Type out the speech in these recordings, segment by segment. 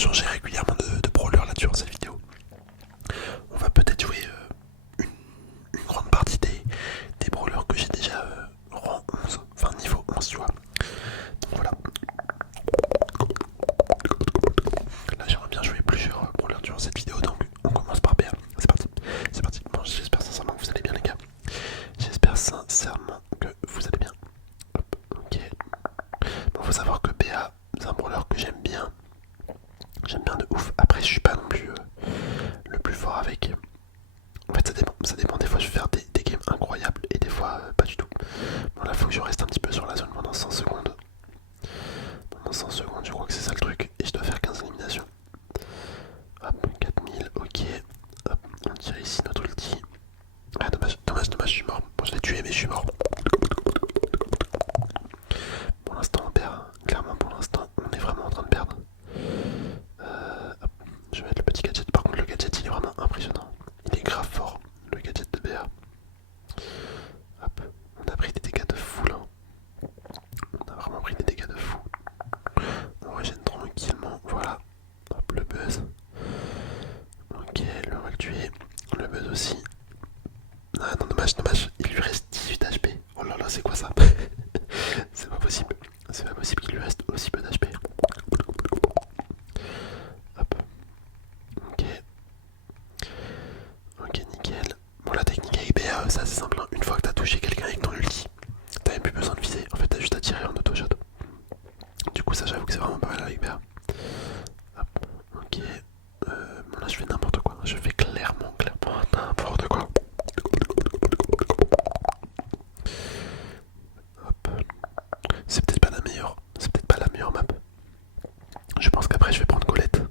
changer régulièrement de brawler là-dessus dans cette vidéo. On va peut-être jouer une grande partie des brawlers que j'ai déjà rang 11, enfin niveau 11 tu vois. Donc voilà. Là j'aimerais bien jouer plusieurs brawlers durant cette vidéo, donc on commence par BA. C'est parti, c'est parti. Bon, j'espère sincèrement que vous allez bien les gars. J'espère sincèrement que vous allez bien. Hop, ok. Bon, faut savoir que BA, c'est un brawler que j'aime bien. J'aime bien de ouf. Après, je suis pas non plus le plus fort avec. En fait, ça dépend. Des fois, je vais faire des games incroyables et des fois, pas du tout. Bon, là, faut que je reste un petit peu sur la zone pendant 100 secondes. Pendant 100 secondes, je crois que c'est ça le truc. Et je dois faire 15 éliminations. Hop, 4000, ok. Hop, on tire ici notre ulti. Ah, dommage, dommage, dommage, je suis mort. Bon, je l'ai tué, mais je suis mort. Pour l'instant, on perd. Clairement, pour l'instant, on est vraiment en train de perdre. Hop, je vais mettre le petit gadget. Par contre, le gadget, il est vraiment impressionnant. Il est grave fort, le gadget de BA. Hop, on a pris des dégâts de fou là. On a vraiment pris des dégâts de fou. On régène tranquillement, voilà. Hop, le buzz. Ok, on va le tuer. Le buzz aussi. Ah non, dommage, dommage. Il lui reste 18 HP. Oh là là, c'est quoi ça? C'est pas possible. C'est pas possible qu'il lui reste aussi peu d'HP. Hop. Ok. Ok, nickel. Bon, la technique avec BA, ça c'est simple. Hein. Une fois que t'as touché quelqu'un avec ton ulti, t'as même plus besoin de viser. En fait, t'as juste à tirer en auto-shot. Du coup, ça, j'avoue que c'est vraiment pas mal avec BA. Hop. Ok. Bon, là, je fais n'importe quoi. Je fais clairement n'importe quoi. Hop. C'est peut-être pas la meilleure. C'est peut-être pas la meilleure map. Je pense qu'après, je vais prendre Colette.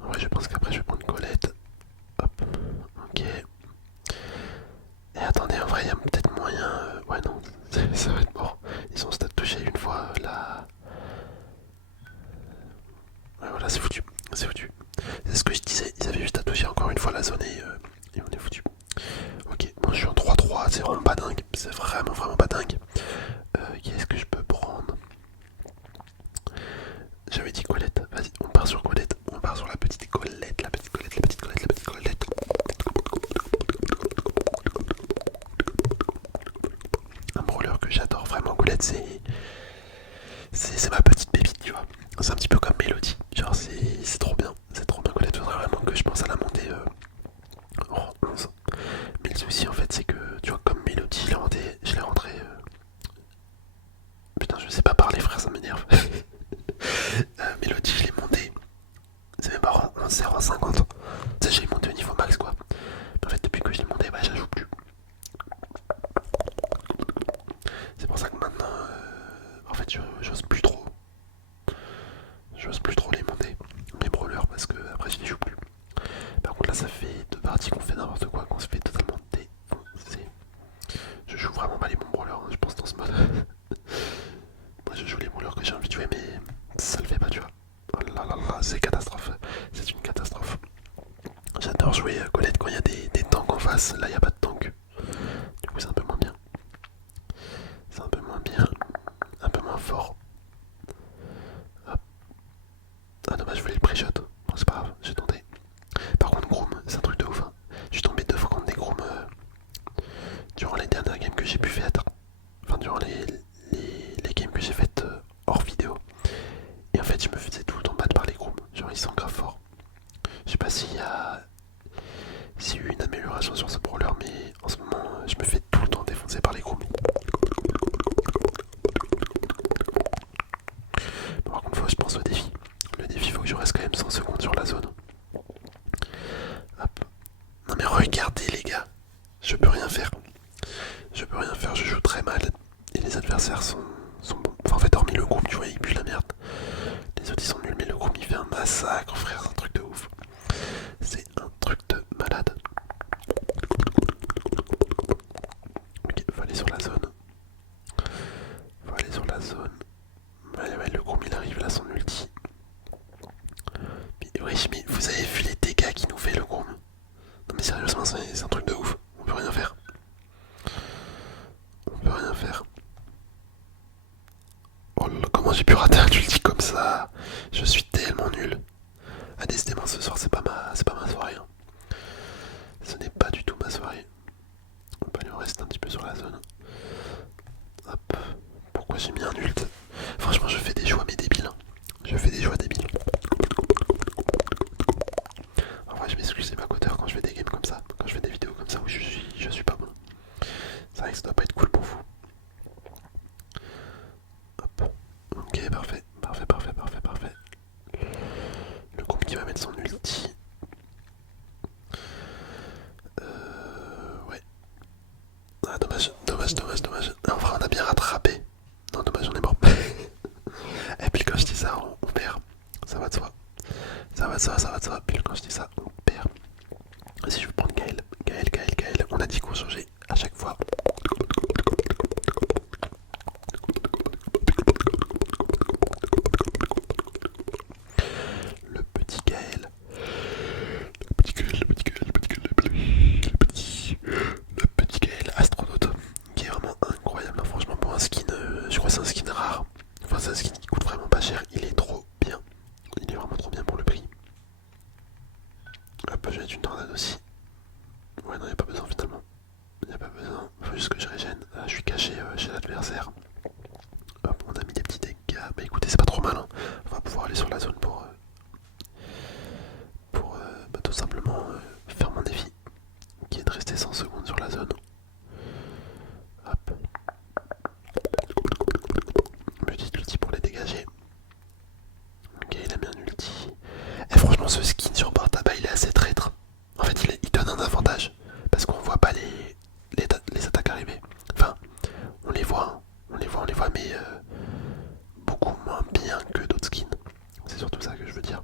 Ouais, je pense qu'après, je vais prendre Colette. Hop. Ok. Et attendez, en vrai, il y a peut-être moyen. Ouais, non, ça va être mort. Ils ont stat touché une fois là. Ouais, voilà, c'est foutu. C'est foutu. C'est ce que je disais. Ils avaient juste à toucher encore une fois la zone et on est foutu. Ok, bon, je suis en 3-3. C'est vraiment pas dingue. C'est vraiment, vraiment pas dingue. Qu'est-ce que je peux prendre? J'avais dit Colette. Vas-y, on part sur Colette. On part sur la petite Colette. La petite Colette, la petite Colette, la petite Colette. Un brawler que j'adore vraiment, Colette, c'est ma petite pépite, tu vois. C'est un petit peu comme Mélodie, genre c'est trop bien Colette, faudrait vraiment que je pense à la monter en 11. Mais le souci en fait c'est que, tu vois, comme Mélodie, je l'ai rentré... Putain, je sais pas parler frère, ça m'énerve. Mélodie, je l'ai monté, c'est même pas en 11, c'est en 50. Tu sais, j'ai monté au niveau max quoi. Mais en fait depuis que je l'ai monté, bah j'ajoute plus. C'est pour ça que maintenant, en fait, j'ose plus trop. J'ose plus trop les monter, mes brawlers, parce que après je les joue plus. Par contre là ça fait deux parties qu'on fait n'importe quoi, qu'on se fait totalement défoncer. Je joue vraiment mal les bons brawlers, hein, je pense dans ce mode. Moi je joue les brawlers que j'ai envie de jouer mais ça le fait pas tu vois. Oh là là là, c'est catastrophe, c'est une catastrophe. J'adore jouer Colette quand il y a des tanks en face, là il n'y a pas de tank. Du coup c'est un peu moins bien. C'est un peu moins bien, un peu moins fort. Hop. Ah dommage, je voulais le pré-shot. Bon c'est pas grave, j'ai tenté. Par contre Groom, c'est un truc de ouf. Hein. Je suis tombé deux fois contre des Groom durant les dernières games que j'ai pu faire. Enfin durant les games que j'ai faites hors vidéo. Et en fait je me faisais tout le temps battre par les Groom. Genre ils sont grave forts. Je sais pas s'il y a eu une amélioration sur ce brawler, mais en ce moment je me fais tout le temps défoncer par les Groom. Bon, par contre faut que je pense au défi. Le défi faut que je reste quand même 100 secondes sur la zone. Hop. Non mais regardez les gars, je peux rien faire. Je peux rien faire, je joue très mal. Et les adversaires sont bons. Enfin en fait hormis le groupe, tu vois, il pue la merde. Les autres ils sont nuls, mais le groupe il fait un massacre frère, c'est un truc de ouf. C'est un truc de malade. Ok, faut aller sur la zone. Faut aller sur la zone. Ouais, ouais, le groupe il arrive là, son ulti. Mais oui, mais vous avez vu les dégâts qu'il nous fait le groupe? Non mais sérieusement, c'est un truc de ouf. On peut rien faire. On peut rien faire. Oh là là, comment j'ai pu rater un ulti comme ça? Je suis tellement vraiment nul. Ah, décidément, ce soir, c'est pas ma soirée. Hein. Ce n'est pas du tout ma soirée. On va aller rester un petit peu sur la zone. Hop. Pourquoi j'ai mis un ult? Franchement, je fais des choix mais débiles. Hein. Je fais des choix débiles. En vrai, je m'excuse, c'est pas qu'auteur quand je fais des games comme ça. Quand je fais des vidéos comme ça où je suis pas bon. C'est vrai que ça doit pas être cool pour vous. Hop. Ok, parfait. Parfait, parfait, parfait, parfait. Le groupe qui va mettre son ulti. Ouais. Ah, dommage, dommage, dommage, dommage. En vrai, on a bien rattrapé. Non, dommage, on est mort. Et puis quand je dis ça, on perd. Ça va de soi. Ça va de soi, ça va de soi. Puis quand je dis ça, on perd. Si je veux prendre Gaël, Gaël, Gaël, Gaël, on a dit qu'on changeait à chaque fois. Le petit Gaël. Le petit Gaël, le petit Gaël, le petit Gaël, le petit Gaël astronaute. Qui est vraiment incroyable. Hein, franchement, pour un skin, je crois que c'est un skin rare. Enfin, c'est un skin qui coûte vraiment pas cher. Il est trop bien. Il est vraiment trop bien pour le prix. Hop, je vais mettre une tornade aussi. Ouais, non, y'a pas besoin finalement. Y'a pas besoin. Faut juste que je régène. Là, je suis caché chez l'adversaire. Hop, on a mis des petits dégâts. Bah écoutez, c'est pas trop mal. Hein. On va pouvoir aller sur la zone pour bah, tout simplement faire mon défi. Qui est de rester 100 secondes sur la zone. Hop. Petit ulti pour les dégager. Ok, il a mis un ulti. Et franchement, ce skin sur Bartaba, il est assez traître. En fait, il donne un avantage. Parce qu'on voit pas les attaques arriver. Enfin, on les voit, hein. On les voit, mais beaucoup moins bien que d'autres skins. C'est surtout ça que je veux dire.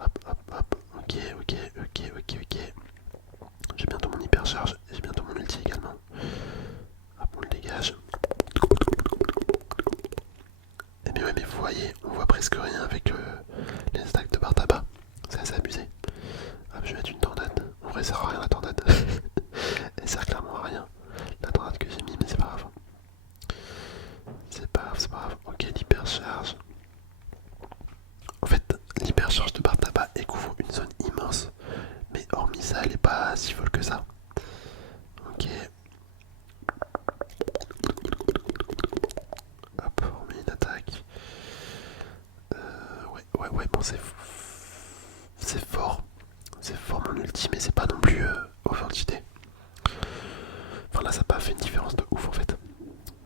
Hop, hop, hop. Ok, ok, ok, ok, ok. J'ai bientôt mon hypercharge. J'ai bientôt mon ulti également. Hop, on le dégage. Et bien ouais, mais vous voyez, on voit presque rien avec les attaques de Bartaba. C'est assez abusé. Hop, je vais mettre une tornade. En vrai, ça sert à rien la tornade. Elle sert clairement à rien. La tornade que j'ai mis, mais c'est pas grave. C'est pas grave, c'est pas grave. Ok, l'hypercharge. En fait, l'hypercharge de Bartaba elle couvre une zone immense. Mais hormis ça, elle est pas si folle que ça. Ok. Hop, on met une attaque. Ouais, bon, c'est fort. C'est fort mon ulti, mais c'est pas non plus overcheaté. Enfin là, ça n'a pas fait une différence de ouf en fait.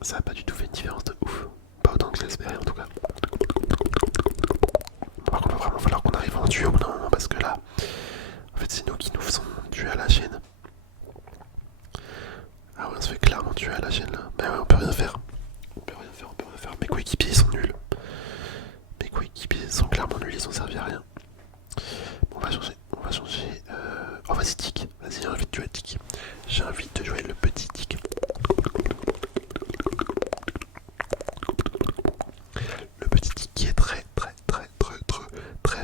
Ça a pas du tout fait une différence de ouf. Pas autant que je l'espérais en tout cas. Par contre, il va vraiment falloir qu'on arrive en duo au bout d'un moment parce que là, en fait, c'est nous qui nous faisons tuer à la chaîne. Ah ouais, on se fait clairement tuer à la chaîne là. Bah ouais, on peut rien faire. On peut rien faire, on peut rien faire. Mes coéquipiers sont nuls. Mes coéquipiers sont clairement nuls, ils ont servi à rien. Bon, on va changer. Oh, vas-y, Tic. Vas-y, j'ai envie de jouer à Tic. J'ai envie de jouer le petit Tic. Le petit Tic qui est très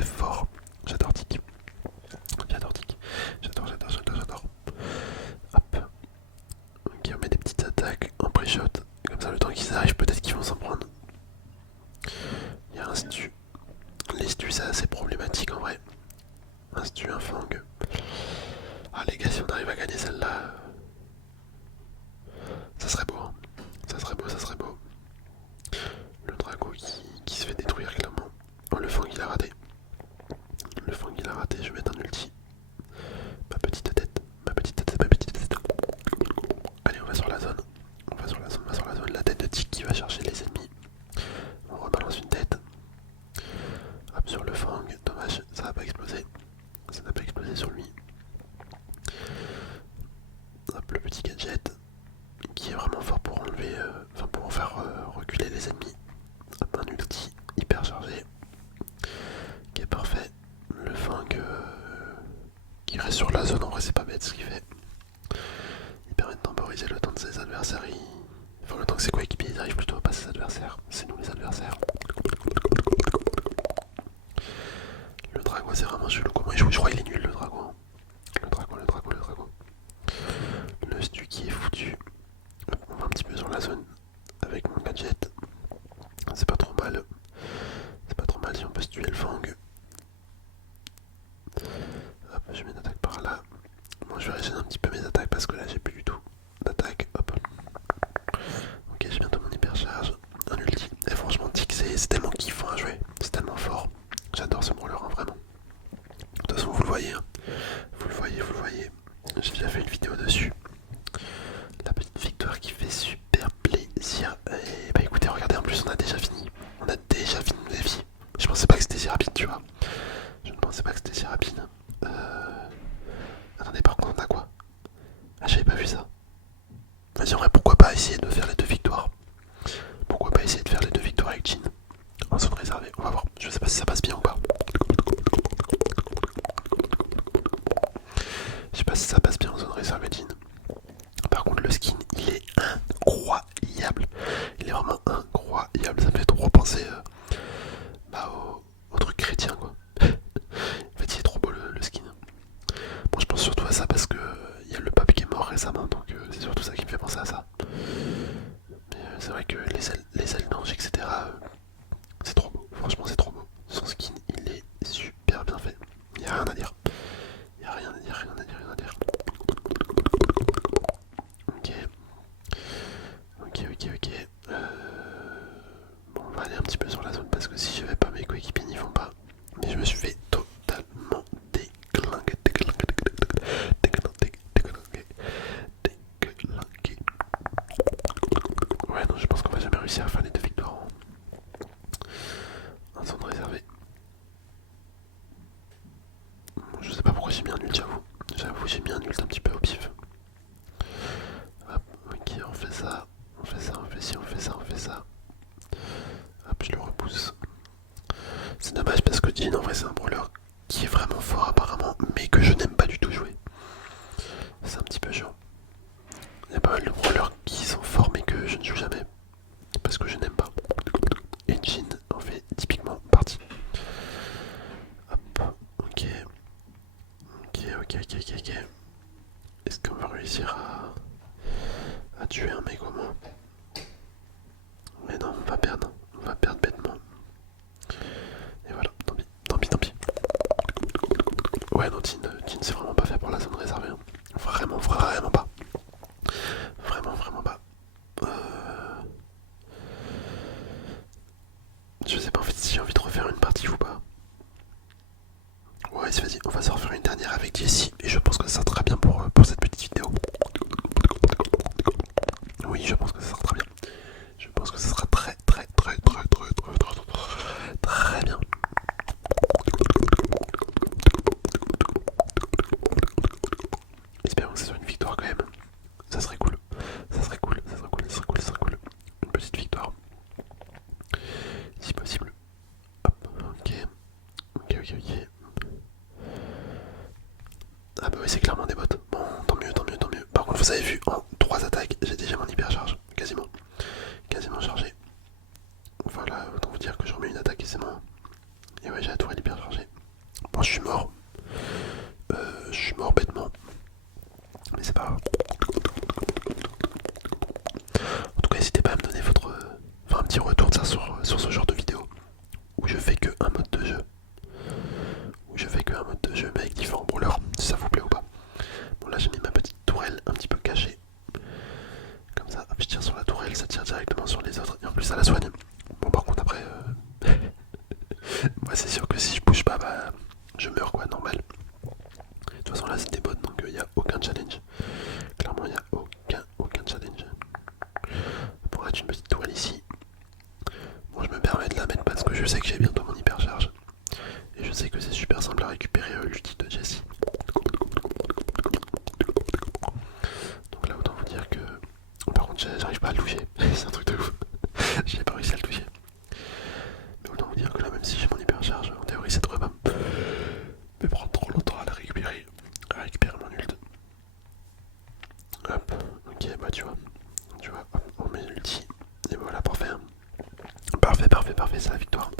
fort. J'adore Tic. J'adore Tic. J'adore. Hop. Ok, on met des petites attaques en pré-shot. Comme ça, le temps qu'ils arrivent, peut-être qu'ils vont s'en prendre. Il y a un stu. Les stus, c'est assez problématique en vrai. Un stu, un fang. Ah les gars, si on arrive à gagner celle-là, ça serait beau. Hein. Ça serait beau. Le drago qui se fait détruire clairement. Oh, le fang il a raté. Je vais mettre un ulti. Ma petite tête. Allez, on va sur la zone. La tête de Tic qui va chercher les ennemis. On rebalance une tête. Hop, sur le fang. Dommage, ça n'a pas explosé. Ça n'a pas explosé sur lui. Hop, le petit gadget. Qui est vraiment fort pour enlever. Pour en faire reculer les ennemis. Hop, un ulti hyper chargé. Qui est parfait. Le fang qui reste sur la zone. En vrai, c'est pas bête ce qu'il fait. Il permet de temporiser le temps de ses adversaires. Enfin, le temps que ses coéquipiers arrivent plutôt à passer ses adversaires. C'est nous les adversaires. Le dragon c'est vraiment chelou comment il joue. Je crois qu'il est nul le dragon. Le dragon. Le stu qui est foutu. On va un petit peu sur la zone avec mon gadget. si ça passe bien ou pas. Je sais pas si ça passe bien en zone réservée jean. Par contre le skin il est incroyable. Il est vraiment incroyable. Ça me fait trop repenser au truc chrétien quoi. En fait il est trop beau le skin. Bon je pense surtout à ça parce que il y a le pape qui est mort récemment, donc c'est surtout ça qui me fait penser à ça. Mais c'est vrai que les ailes d'ange etc. C'est trop beau, franchement c'est trop beau. Son skin il est super bien fait. Il n'y a rien à dire. Il n'y a rien à dire, rien à dire, rien à dire. Ok. Ok, ok, ok. Bon, on va aller un petit peu sur la zone parce que si je vais pas, mes coéquipiers n'y vont pas. Mais je me suis fait totalement déglinguer. Ouais, non, je pense qu'on va jamais réussir à faire les 2 victoires en zone réservée. Je sais pas pourquoi j'ai mis un nul, j'avoue. J'avoue, j'ai mis un nul un petit peu au pif. Hop, ok, on fait ça. On fait ça, on fait ci, on fait ça, on fait ça. Hop, je le repousse. C'est dommage parce que Jin en vrai c'est un brawler qui est vraiment fort apparemment, mais que je n'aime pas du tout jouer. C'est un petit peu chiant. Il y a pas mal de brawlers qui sont forts mais que je ne joue jamais. Parce que je n'aime pas. Et Jin en fait typiquement partie. Hop, ok. Ok, ok, ok, ok, ok. Est-ce qu'on va réussir à tuer un mec au moins? Mais non, on va perdre. On va perdre bêtement. Et voilà, tant pis, tant pis, tant pis. Ouais, non, Jin c'est vraiment pas fait pour la zone réservée. Hein. Vraiment, vraiment pas. Vraiment, vraiment pas. Je sais pas en fait si j'ai envie de refaire une partie ou pas. Ouais, vas-y, on va se refaire une dernière avec Jessie. Et je pense que ça sera très bien pour cette petite vidéo. Oui, je pense que ça sera très bien. Je pense que ça sera très bien. Espérons que ce soit une victoire quand même. Ça serait cool. Ça serait cool, ça serait cool, ça serait cool, ça serait cool. Une petite victoire. Si possible. Hop, ok. Ok, ok, ok. Ah bah oui, c'est clairement des bots. Bon, tant mieux, tant mieux, tant mieux. Par contre, vous avez vu, en 3 attaques, j'ai déjà mon hypercharge. Quasiment. Quasiment chargé. Voilà, autant vous dire que je remets une attaque et c'est bon. Et ouais, j'ai la tourelle hyper chargée. Bon, je suis mort. Je suis mort bêtement. Mais c'est pas grave. En tout cas, n'hésitez pas à me donner un petit retour de ça sur ce genre de vidéo. Où je fais que un mode de jeu. Où je fais que un mode de jeu mais avec différents brawlers. Si ça vous plaît ou pas. Bon, là, j'ai mis ma petite tourelle un petit peu cachée. Comme ça, hop, je tire sur la tourelle, ça tire directement sur les autres. Et en plus, ça la soigne. Bon, par contre, après, moi, c'est sûr que si je bouge pas, bah, je meurs quoi, normal. De toute façon, là, c'est des bots, donc il n'y a aucun challenge. Clairement, il n'y a aucun challenge. Pour être une petite toile ici. Bon, je me permets de la mettre parce que je sais que j'ai bientôt mon hypercharge. Et je sais que c'est super simple à récupérer l'ulti de Jessie. Donc là, autant vous dire que... Par contre, j'arrive pas à le toucher. C'est un truc de ouf. J'ai pas réussi à le toucher. Mais autant vous dire que là, même si j'ai mon hypercharge, en théorie, ça devrait pas me prendre trop longtemps à la récupérer. À récupérer mon ult. Hop, ok, bah tu vois, hop, on met l'ulti. Et voilà, parfait. Parfait, c'est la victoire.